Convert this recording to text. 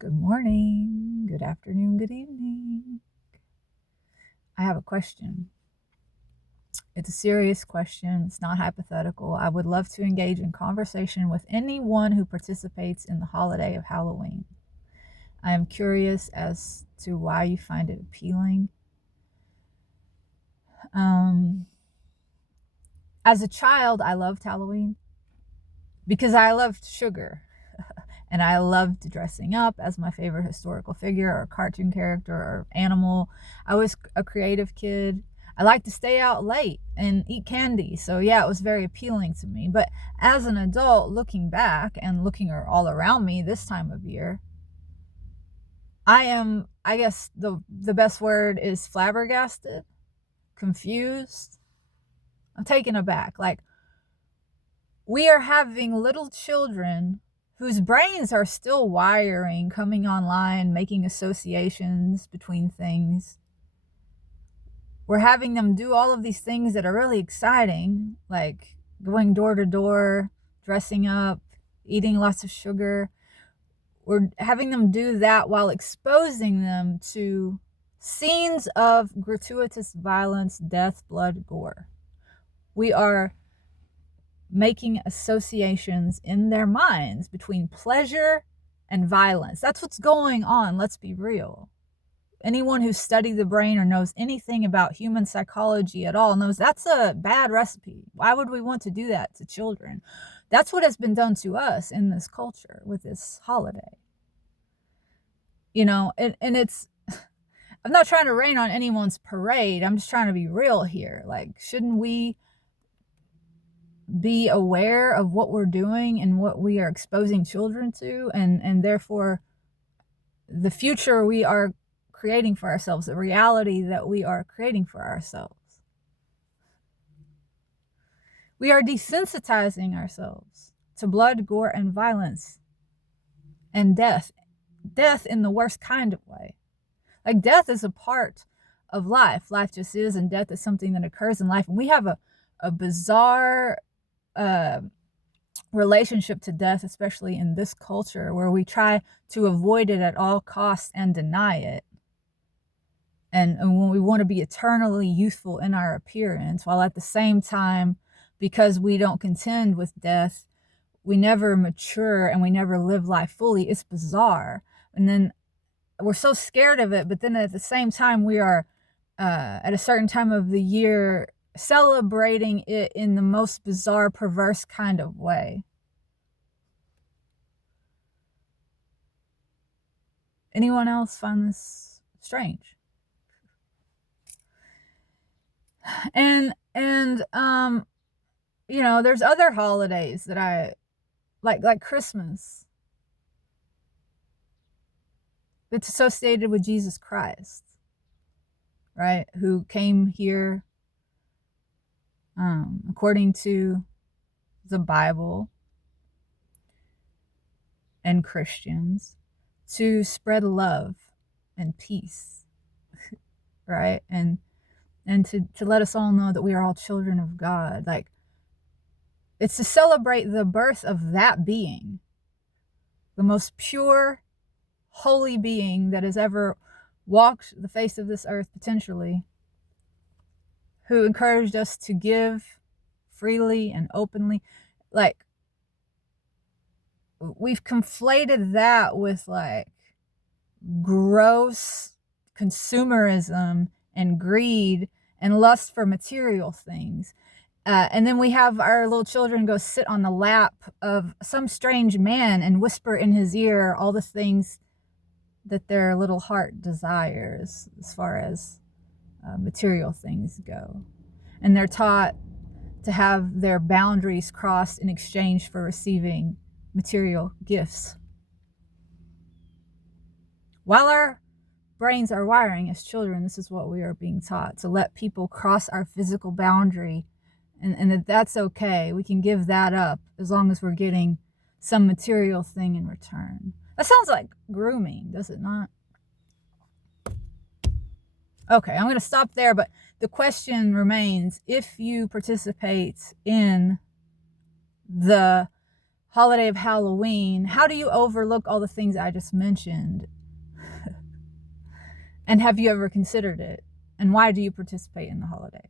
Good morning, good afternoon, good evening. I have a question. It's a serious question. It's not hypothetical. I would love to engage in conversation with anyone who participates in the holiday of Halloween. I am curious as to why you find it appealing. As a child, I loved Halloween because I loved sugar. And I loved dressing up as my favorite historical figure or cartoon character or animal. I was a creative kid. I liked to stay out late and eat candy. So yeah, it was very appealing to me. But as an adult, looking back and looking all around me this time of year, I guess the best word is flabbergasted, confused. I'm taken aback. Like, we are having little children whose brains are still wiring, coming online, making associations between things. We're having them do all of these things that are really exciting, like going door to door, dressing up, eating lots of sugar. We're having them do that while exposing them to scenes of gratuitous violence, death, blood, gore. We are making associations in their minds between pleasure and violence. That's what's going on. Let's be real. Anyone who's studied the brain or knows anything about human psychology at all knows that's a bad recipe. Why would we want to do that to children? That's what has been done to us in this culture with this holiday. And it's, I'm not trying to rain on anyone's parade. I'm just trying to be real here. Like, shouldn't we be aware of what we're doing and what we are exposing children to, and therefore the future we are creating for ourselves, the reality that we are creating for ourselves? We are desensitizing ourselves to blood, gore, and violence and death in the worst kind of way. Like, death is a part of life. Life just is, and death is something that occurs in life. And we have a bizarre relationship to death, especially in this culture, where we try to avoid it at all costs and deny it. And when we want to be eternally youthful in our appearance, while at the same time, because we don't contend with death, we never mature and we never live life fully. It's bizarre. And then we're so scared of it, but then at the same time, we are at a certain time of the year celebrating it in the most bizarre, perverse kind of way. Anyone else find this strange? And there's other holidays that I like Christmas. It's associated with Jesus Christ, right? Who came here, according to the Bible and Christians, to spread love and peace, right? And to let us all know that we are all children of God. Like, it's to celebrate the birth of that being, the most pure, holy being that has ever walked the face of this earth, potentially, who encouraged us to give freely and openly. Like, we've conflated that with like gross consumerism and greed and lust for material things. And then we have our little children go sit on the lap of some strange man and whisper in his ear all the things that their little heart desires as far as material things go. And they're taught to have their boundaries crossed in exchange for receiving material gifts. While our brains are wiring as children, this is what we are being taught, to let people cross our physical boundary, and that's okay. We can give that up as long as we're getting some material thing in return. That sounds like grooming, does it not? Okay, I'm going to stop there, but the question remains, if you participate in the holiday of Halloween, how do you overlook all the things I just mentioned? And have you ever considered it? And why do you participate in the holiday?